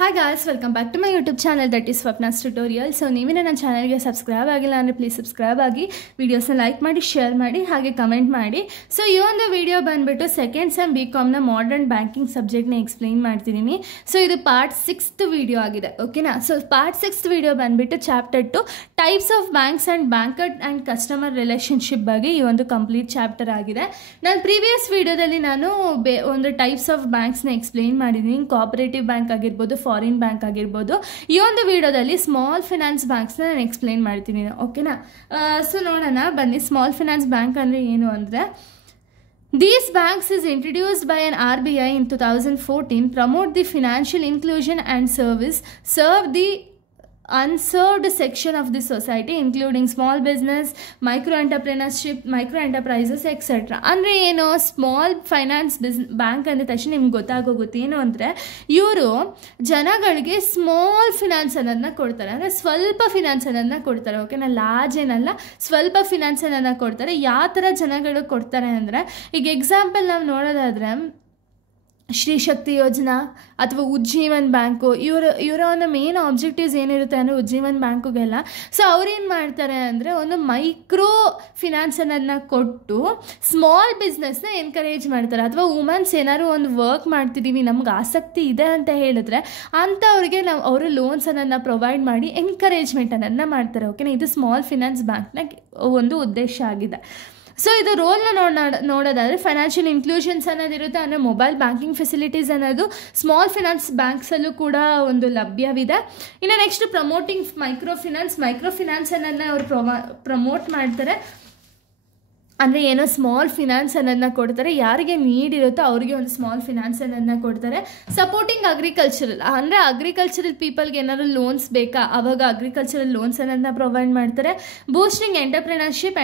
Hi guys, welcome back to my YouTube channel that is Swapna's Tutorial. So ನೀವು ನನ್ನ ಚಾನೆಲ್ಗೆ subscribe ಆಗಿಲ್ಲ ಅಂದರೆ ಪ್ಲೀಸ್ ಸಬ್ಸ್ಕ್ರೈಬ್ ಆಗಿ, ವಿಡಿಯೋಸ್ನ ಲೈಕ್ ಮಾಡಿ, ಶೇರ್ ಮಾಡಿ, ಹಾಗೆ ಕಮೆಂಟ್ ಮಾಡಿ. ಸೊ ಈ ಒಂದು ವಿಡಿಯೋ ಬಂದುಬಿಟ್ಟು ಸೆಕೆಂಡ್ ಸೆಮ್ BComನ ಮಾಡರ್ನ್ ಬ್ಯಾಂಕಿಂಗ್ ಸಬ್ಜೆಕ್ಟ್ನ ಎಕ್ಸ್ಪ್ಲೈನ್ ಮಾಡ್ತಿದ್ದೀನಿ. ಸೊ ಇದು ಪಾರ್ಟ್ 6th ವಿಡಿಯೋ ಆಗಿದೆ, ಓಕೆನಾ. ಸೊ ಪಾರ್ಟ್ 6th ವಿಡಿಯೋ ಬಂದುಬಿಟ್ಟು chapter 2 types of banks and banker and customer relationship ಬಗ್ಗೆ ಈ ಒಂದು ಕಂಪ್ಲೀಟ್ ಚಾಪ್ಟರ್ ಆಗಿದೆ. ನಾನು ಪ್ರೀವಿಯಸ್ ವಿಡಿಯೋದಲ್ಲಿ ನಾನು ಒಂದು ಟೈಪ್ಸ್ ಆಫ್ ಬ್ಯಾಂಕ್ಸ್ನ ಎಕ್ಸ್ಪ್ಲೈನ್ ಮಾಡಿದ್ದೀನಿ. ಕೋಆಪರೇಟಿವ್ ಬ್ಯಾಂಕ್ ಆಗಿರ್ಬೋದು, ಫಾರಿನ್ ಬ್ಯಾಂಕ್ ಆಗಿರ್ಬೋದು. ಈ ಒಂದು ವಿಡಿಯೋದಲ್ಲಿ ಸ್ಮಾಲ್ ಫಿನಾನ್ಸ್ ಬ್ಯಾಂಕ್ಸ್ನ ನಾನು ಎಕ್ಸ್ಪ್ಲೈನ್ ಮಾಡ್ತೀನಿ, ಓಕೆನಾ. ಸೊ ನೋಡೋಣ ಬನ್ನಿ. ಸ್ಮಾಲ್ ಫಿನಾನ್ಸ್ ಬ್ಯಾಂಕ್ ಅಂದರೆ ಏನು ಅಂದರೆ, these banks is introduced by an RBI in 2014, promote the financial inclusion and serve the unserved section of the society including small business, micro entrepreneurship, micro enterprises, etc. ಅಂದರೆ ಏನು, small finance bank ಅಂದ ತಕ್ಷಣ ನಿಮ್ಗೆ ಗೊತ್ತಾಗೋಗುತ್ತೆ ಏನು ಅಂದರೆ, ಇವರು ಜನಗಳಿಗೆ small finance ಅನ್ನೋದನ್ನ ಕೊಡ್ತಾರೆ. ಅಂದರೆ ಸ್ವಲ್ಪ ಫಿನಾನ್ಸ್ ಅನ್ನೋದನ್ನ ಕೊಡ್ತಾರೆ, ಓಕೆನಾ. ಲಾರ್ಜ್ ಏನಲ್ಲ, ಸ್ವಲ್ಪ ಫಿನಾನ್ಸ್ ಅನ್ನೋದನ್ನ ಕೊಡ್ತಾರೆ. ಯಾವ ಥರ ಜನಗಳು ಕೊಡ್ತಾರೆ ಅಂದರೆ, ಈಗ ಎಕ್ಸಾಂಪಲ್ ನಾವು ನೋಡೋದಾದರೆ ಶ್ರೀ ಶಕ್ತಿ ಯೋಜನಾ ಅಥವಾ ಉಜ್ಜೀವನ್ ಬ್ಯಾಂಕು, ಇವರ ಒಂದು ಮೇನ್ ಆಬ್ಜೆಕ್ಟಿವ್ಸ್ ಏನಿರುತ್ತೆ ಅಂದರೆ ಉಜ್ಜೀವನ್ ಬ್ಯಾಂಕುಗೆಲ್ಲ. ಸೊ ಅವ್ರೇನು ಮಾಡ್ತಾರೆ ಅಂದರೆ, ಒಂದು ಮೈಕ್ರೋ ಫಿನಾನ್ಸ್ ಅನ್ನೋದನ್ನ ಕೊಟ್ಟು ಸ್ಮಾಲ್ ಬಿಸ್ನೆಸ್ನ ಎನ್ಕರೇಜ್ ಮಾಡ್ತಾರೆ. ಅಥವಾ ವುಮೆನ್ಸ್ ಏನಾದ್ರು ಒಂದು ವರ್ಕ್ ಮಾಡ್ತಿದ್ದೀವಿ, ನಮ್ಗೆ ಆಸಕ್ತಿ ಇದೆ ಅಂತ ಹೇಳಿದ್ರೆ ಅಂಥವ್ರಿಗೆ ಅವರು ಲೋನ್ಸ್ ಅನ್ನೋದನ್ನ ಪ್ರೊವೈಡ್ ಮಾಡಿ ಎನ್ಕರೇಜ್ಮೆಂಟ್ ಅನ್ನೋದನ್ನ ಮಾಡ್ತಾರೆ, ಓಕೆನಾ. ಇದು ಸ್ಮಾಲ್ ಫಿನಾನ್ಸ್ ಬ್ಯಾಂಕ್ನ ಒಂದು ಉದ್ದೇಶ ಆಗಿದೆ. ಸೊ ಇದು ರೋಲ್ನ ನೋಡೋದಾದರೆ ಫೈನಾನ್ಷಿಯಲ್ ಇನ್ಕ್ಲೂಷನ್ಸ್ ಅನ್ನೋದಿರುತ್ತೆ. ಅಂದರೆ ಮೊಬೈಲ್ ಬ್ಯಾಂಕಿಂಗ್ ಫೆಸಿಲಿಟೀಸ್ ಅನ್ನೋದು ಸ್ಮಾಲ್ ಫಿನಾನ್ಸ್ ಬ್ಯಾಂಕ್ಸಲ್ಲೂ ಕೂಡ ಒಂದು ಲಭ್ಯವಿದೆ. ಇನ್ನು ನೆಕ್ಸ್ಟ್ ಪ್ರಮೋಟಿಂಗ್ ಮೈಕ್ರೋ ಫಿನಾನ್ಸ್ ಅನ್ನೋದನ್ನ ಅವರು ಪ್ರಮೋಟ್ ಮಾಡ್ತಾರೆ. ಅಂದರೆ ಏನೋ ಸ್ಮಾಲ್ ಫಿನಾನ್ಸ್ ಅನ್ನೋದನ್ನ ಕೊಡ್ತಾರೆ, ಯಾರಿಗೆ ನೀಡ್ ಇರುತ್ತೋ ಅವರಿಗೆ ಒಂದು ಸ್ಮಾಲ್ ಫಿನಾನ್ಸ್ ಅನ್ನೋದನ್ನ ಕೊಡ್ತಾರೆ. ಸಪೋರ್ಟಿಂಗ್ ಅಗ್ರಿಕಲ್ಚರಲ್ ಅಂದರೆ ಅಗ್ರಿಕಲ್ಚರಲ್ ಪೀಪಲ್ಗೆ ಏನಾದ್ರು ಲೋನ್ಸ್ ಬೇಕಾ, ಆವಾಗ ಅಗ್ರಿಕಲ್ಚರಲ್ ಲೋನ್ಸ್ ಅನ್ನೋದನ್ನ ಪ್ರೊವೈಡ್ ಮಾಡ್ತಾರೆ. ಬೂಸ್ಟಿಂಗ್ ಎಂಟರ್ಪ್ರೆನರ್ಶಿಪ್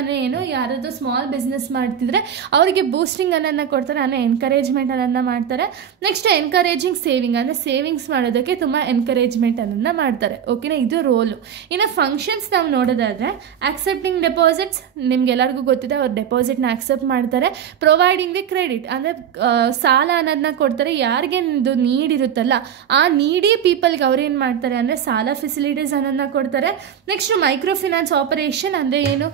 ಅಂದರೆ ಏನು, ಯಾರಾದರೂ ಸ್ಮಾಲ್ ಬಿಸ್ನೆಸ್ ಮಾಡ್ತಿದ್ರೆ ಅವರಿಗೆ ಬೂಸ್ಟಿಂಗ್ ಅನ್ನೋದನ್ನ ಕೊಡ್ತಾರೆ, ಅಂದರೆ ಎನ್ಕರೇಜ್ಮೆಂಟ್ ಅನ್ನೋದನ್ನ ಮಾಡ್ತಾರೆ. ನೆಕ್ಸ್ಟ್ ಎನ್ಕರೇಜಿಂಗ್ ಸೇವಿಂಗ್ ಅಂದರೆ ಸೇವಿಂಗ್ಸ್ ಮಾಡೋದಕ್ಕೆ ತುಂಬ ಎನ್ಕರೇಜ್ಮೆಂಟ್ ಅನ್ನೋದನ್ನ ಮಾಡ್ತಾರೆ, ಓಕೆನಾ. ಇದು ರೋಲು. ಇನ್ನು ಫಂಕ್ಷನ್ಸ್ ನಾವು ನೋಡೋದಾದರೆ ಆಕ್ಸೆಪ್ಟಿಂಗ್ ಡೆಪಾಸಿಟ್ಸ್, ನಿಮಗೆಲ್ಲ ಗೊತ್ತಿದೆ, ಅವ್ರು ಡೆಪಾಸಿಟ್ನ ಆಕ್ಸೆಪ್ಟ್ ಮಾಡ್ತಾರೆ. ಪ್ರೊವೈಡಿಂಗ್ ದಿ ಕ್ರೆಡಿಟ್ ಅಂದರೆ ಸಾಲ ಅನ್ನೋದನ್ನ ಕೊಡ್ತಾರೆ. ಯಾರಿಗೆ ಇದು ನೀಡ್ ಇರುತ್ತಲ್ಲ ಆ ನೀಡಿ ಪೀಪಲ್ಗೆ ಅವ್ರೇನು ಮಾಡ್ತಾರೆ ಅಂದರೆ ಸಾಲ ಫೆಸಿಲಿಟೀಸ್ ಅನ್ನೋದನ್ನ ಕೊಡ್ತಾರೆ. ನೆಕ್ಸ್ಟ್ ಮೈಕ್ರೋ ಫಿನಾನ್ಸ್ ಆಪರೇಷನ್ ಅಂದರೆ ಏನು,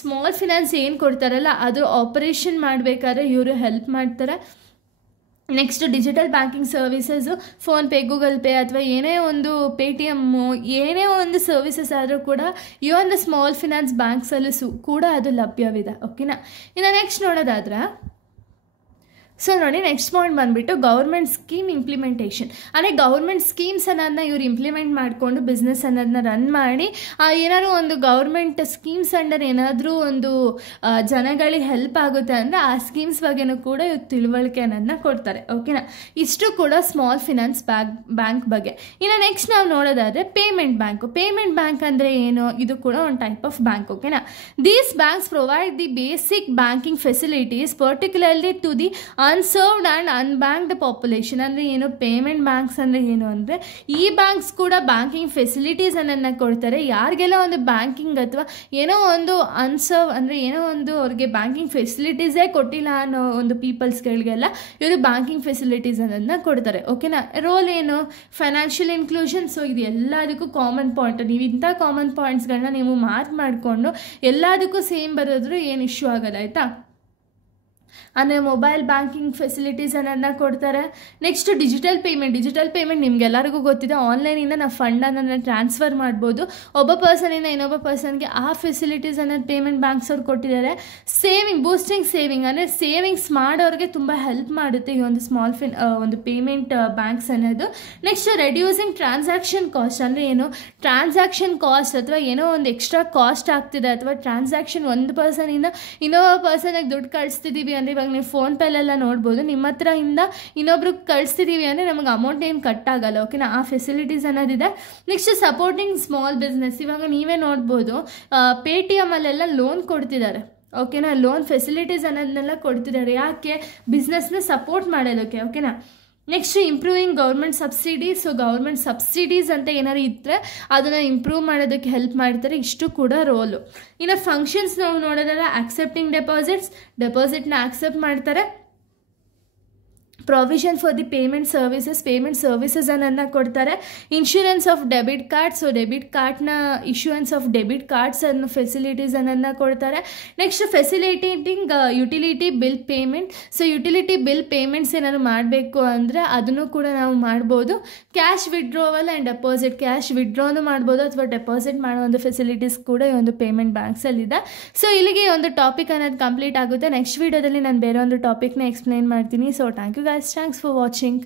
ಸ್ಮಾಲ್ ಫಿನಾನ್ಸ್ ಏನು ಕೊಡ್ತಾರಲ್ಲ ಅದು ಆಪರೇಷನ್ ಮಾಡಬೇಕಾದ್ರೆ ಇವರು ಹೆಲ್ಪ್ ಮಾಡ್ತಾರೆ. Next digital banking services, PhonePe, Google pay ಅಥವಾ ಏನೇ ಒಂದು ಪೇಟಿಎಮ್ಮು, ಏನೇ ಒಂದು ಸರ್ವಿಸಸ್ ಆದರೂ ಕೂಡ ಈ ಒಂದು ಸ್ಮಾಲ್ ಫಿನಾನ್ಸ್ ಬ್ಯಾಂಕ್ಸಲ್ಲೂ ಕೂಡ ಅದು ಲಭ್ಯವಿದೆ, ಓಕೆನಾ. ಇನ್ನು ನೆಕ್ಸ್ಟ್ ನೋಡೋದಾದ್ರೆ, ಸೊ ನೋಡಿ ನೆಕ್ಸ್ಟ್ ಪಾಯಿಂಟ್ ಬಂದುಬಿಟ್ಟು ಗೌರ್ಮೆಂಟ್ ಸ್ಕೀಮ್ ಇಂಪ್ಲಿಮೆಂಟೇಷನ್. ಅಂದರೆ ಗೌರ್ಮೆಂಟ್ ಸ್ಕೀಮ್ಸ್ ಅನ್ನೋದನ್ನ ಇವ್ರು ಇಂಪ್ಲಿಮೆಂಟ್ ಮಾಡಿಕೊಂಡು ಬಿಸ್ನೆಸ್ ಅನ್ನೋದನ್ನ ರನ್ ಮಾಡಿ ಏನಾದ್ರು ಒಂದು ಗೌರ್ಮೆಂಟ್ ಸ್ಕೀಮ್ಸ್ ಅಂಡರ್ ಏನಾದರೂ ಒಂದು ಜನಗಳಿಗೆ ಹೆಲ್ಪ್ ಆಗುತ್ತೆ ಅಂದರೆ ಆ ಸ್ಕೀಮ್ಸ್ ಬಗ್ಗೆನೂ ಕೂಡ ಇವ್ರು ತಿಳುವಳಿಕೆ ಅನ್ನೋದನ್ನ ಕೊಡ್ತಾರೆ, ಓಕೆನಾ. ಇಷ್ಟು ಕೂಡ ಸ್ಮಾಲ್ ಫಿನಾನ್ಸ್ ಬ್ಯಾಂಕ್ ಬಗ್ಗೆ. ಇನ್ನು ನೆಕ್ಸ್ಟ್ ನಾವು ನೋಡೋದಾದರೆ ಪೇಮೆಂಟ್ ಬ್ಯಾಂಕ್ ಅಂದರೆ ಏನು, ಇದು ಕೂಡ ಒಂದು ಟೈಪ್ ಆಫ್ ಬ್ಯಾಂಕ್, ಓಕೆನಾ. These banks provide the basic banking facilities particularly to the unserved and unbanked population. ಅಂದರೆ ಏನು, ಪೇಮೆಂಟ್ ಬ್ಯಾಂಕ್ಸ್ ಅಂದರೆ ಏನು ಅಂದರೆ ಈ ಬ್ಯಾಂಕ್ಸ್ ಕೂಡ ಬ್ಯಾಂಕಿಂಗ್ ಫೆಸಿಲಿಟೀಸ್ ಅನ್ನೋದನ್ನ ಕೊಡ್ತಾರೆ. ಯಾರಿಗೆಲ್ಲ ಒಂದು ಬ್ಯಾಂಕಿಂಗ್ ಅಥವಾ ಏನೋ ಒಂದು ಅನ್ಸರ್ವ್ ಅಂದರೆ ಏನೋ ಒಂದು ಅವ್ರಿಗೆ ಬ್ಯಾಂಕಿಂಗ್ ಫೆಸಿಲಿಟೀಸೇ ಕೊಟ್ಟಿಲ್ಲ ಅನ್ನೋ ಒಂದು ಪೀಪಲ್ಸ್ಗಳಿಗೆಲ್ಲ ಇವರು ಬ್ಯಾಂಕಿಂಗ್ ಫೆಸಿಲಿಟೀಸ್ ಅನ್ನೋದನ್ನ ಕೊಡ್ತಾರೆ, ಓಕೆನಾ. ರೋಲ್ ಏನು, ಫೈನಾನ್ಷಿಯಲ್ ಇನ್ಕ್ಲೂಷನ್. ಸೊ ಇದು ಎಲ್ಲದಕ್ಕೂ ಕಾಮನ್ ಪಾಯಿಂಟ್. ನೀವು ಇಂಥ ಕಾಮನ್ ಪಾಯಿಂಟ್ಸ್ಗಳನ್ನ ನೀವು ಮಾರ್ಕ್ ಮಾಡಿಕೊಂಡು ಎಲ್ಲದಕ್ಕೂ ಸೇಮ್ ಬರೋದ್ರೂ ಏನು ಇಶ್ಯೂ ಆಗೋದು, ಆಯಿತಾ. ಅಂದರೆ ಮೊಬೈಲ್ ಬ್ಯಾಂಕಿಂಗ್ ಫೆಸಿಲಿಟೀಸ್ ಅನ್ನೋದನ್ನ ಕೊಡ್ತಾರೆ. ನೆಕ್ಸ್ಟ್ ಡಿಜಿಟಲ್ ಪೇಮೆಂಟ್ ನಿಮಗೆಲ್ಲರಿಗೂ ಗೊತ್ತಿದೆ. ಆನ್ಲೈನಿಂದ ನಾವು ಫಂಡನ್ನು ಟ್ರಾನ್ಸ್ಫರ್ ಮಾಡ್ಬೋದು ಒಬ್ಬ ಪರ್ಸನಿಂದ ಇನ್ನೊಬ್ಬ ಪರ್ಸನ್ಗೆ. ಆ ಫೆಸಿಲಿಟೀಸ್ ಅನ್ನೋದು ಪೇಮೆಂಟ್ ಬ್ಯಾಂಕ್ಸ್ ಅವ್ರು ಕೊಟ್ಟಿದ್ದಾರೆ. ಬೂಸ್ಟಿಂಗ್ ಸೇವಿಂಗ್ ಅಂದರೆ ಸೇವಿಂಗ್ಸ್ ಮಾಡೋರಿಗೆ ತುಂಬ ಹೆಲ್ಪ್ ಮಾಡುತ್ತೆ ಈ ಒಂದು ಒಂದು ಪೇಮೆಂಟ್ ಬ್ಯಾಂಕ್ಸ್ ಅನ್ನೋದು. ನೆಕ್ಸ್ಟ್ ರೆಡ್ಯೂಸಿಂಗ್ ಟ್ರಾನ್ಸಾಕ್ಷನ್ ಕಾಸ್ಟ್ ಅಂದರೆ ಏನು, ಟ್ರಾನ್ಸಾಕ್ಷನ್ ಕಾಸ್ಟ್ ಅಥವಾ ಏನೋ ಒಂದು ಎಕ್ಸ್ಟ್ರಾ ಕಾಸ್ಟ್ ಆಗ್ತಿದೆ ಅಥವಾ ಟ್ರಾನ್ಸಾಕ್ಷನ್ ಒಂದು ಪರ್ಸನಿಂದ ಇನ್ನೊಬ್ಬ ಪರ್ಸನ್ಗೆ ದುಡ್ಡು ಕಳಿಸ್ತಿದ್ದೀವಿ ಅಂದರೆ, ಇವಾಗ ನೀವು ಫೋನ್ಪೇಲೆಲ್ಲ ನೋಡ್ಬೋದು, ನಿಮ್ಮ ಹತ್ರ ಇಂದ ಇನ್ನೊಬ್ರಿಗೆ ಕಳಿಸ್ತಿದ್ದೀವಿ ಅಂದರೆ ನಮಗೆ ಅಮೌಂಟ್ ಏನು ಕಟ್ ಆಗಲ್ಲ, ಓಕೆನಾ. ಆ ಫೆಸಿಲಿಟೀಸ್ ಅನ್ನೋದಿದೆ. Next supporting small business. ಇವಾಗ ನೀವೇ ನೋಡ್ಬೋದು ಪೇಟಿಎಮ್ಮಲ್ಲೆಲ್ಲ ಲೋನ್ ಕೊಡ್ತಿದ್ದಾರೆ, ಓಕೆನಾ. ಲೋನ್ ಫೆಸಿಲಿಟೀಸ್ ಅನ್ನೋದನ್ನೆಲ್ಲ ಕೊಡ್ತಿದ್ದಾರೆ. ಯಾಕೆ, ಬಿಸ್ನೆಸ್ನ ಸಪೋರ್ಟ್ ಮಾಡೋದಕ್ಕೆ, ಓಕೆನಾ. Next improving government subsidies. So government subsidies ಅಂತ ಏನಾದ್ರು ಇದ್ದರೆ ಅದನ್ನು ಇಂಪ್ರೂವ್ ಮಾಡೋದಕ್ಕೆ ಹೆಲ್ಪ್ ಮಾಡ್ತಾರೆ. ಇಷ್ಟು ಕೂಡ ರೋಲು. ಇನ್ನು ಫಂಕ್ಷನ್ಸ್ ನಾವು ನೋಡೋದಾದ್ರೆ ಆಕ್ಸೆಪ್ಟಿಂಗ್ ಡೆಪಾಸಿಟ್ನ ಆಕ್ಸೆಪ್ಟ್ ಮಾಡ್ತಾರೆ. ಪ್ರಾವಿಷನ್ ಫಾರ್ ದಿ ಪೇಮೆಂಟ್ ಸರ್ವಿಸಸನ್ನು ಕೊಡ್ತಾರೆ. Insurance of debit card, so debit ಕಾರ್ಡ್ನ ಇಶ್ಯೂಯನ್ಸ್ ಆಫ್ ಡೆಬಿಟ್ ಕಾರ್ಡ್ಸನ್ನು ಫೆಸಿಲಿಟೀಸನ್ನು ಕೊಡ್ತಾರೆ. Next facilitating utility bill payment, so utility bill payments ಏನಾದ್ರು ಮಾಡಬೇಕು ಅಂದರೆ ಅದನ್ನು ಕೂಡ ನಾವು ಮಾಡ್ಬೋದು. Cash withdrawal and deposit, cash ವಿಡ್ರಾನು ಮಾಡ್ಬೋದು ಅಥವಾ ಡೆಪಾಸಿಟ್ ಮಾಡೋ ಒಂದು ಫೆಸಿಲಿಟೀಸ್ ಕೂಡ ಈ ಒಂದು ಪೇಮೆಂಟ್ ಬ್ಯಾಂಕ್ಸಲ್ಲಿದೆ. ಸೊ ಇಲ್ಲಿಗೆ ಒಂದು ಟಾಪಿಕ್ ಅನ್ನೋದು ಕಂಪ್ಲೀಟ್ ಆಗುತ್ತೆ. ನೆಕ್ಸ್ಟ್ ವೀಡಿಯೋದಲ್ಲಿ ನಾನು ಬೇರೆ ಒಂದು ಟಾಪಿಕ್ನ ಎಕ್ಸ್ಪ್ಲೈನ್ ಮಾಡ್ತೀನಿ. So thank you guys, thanks for watching.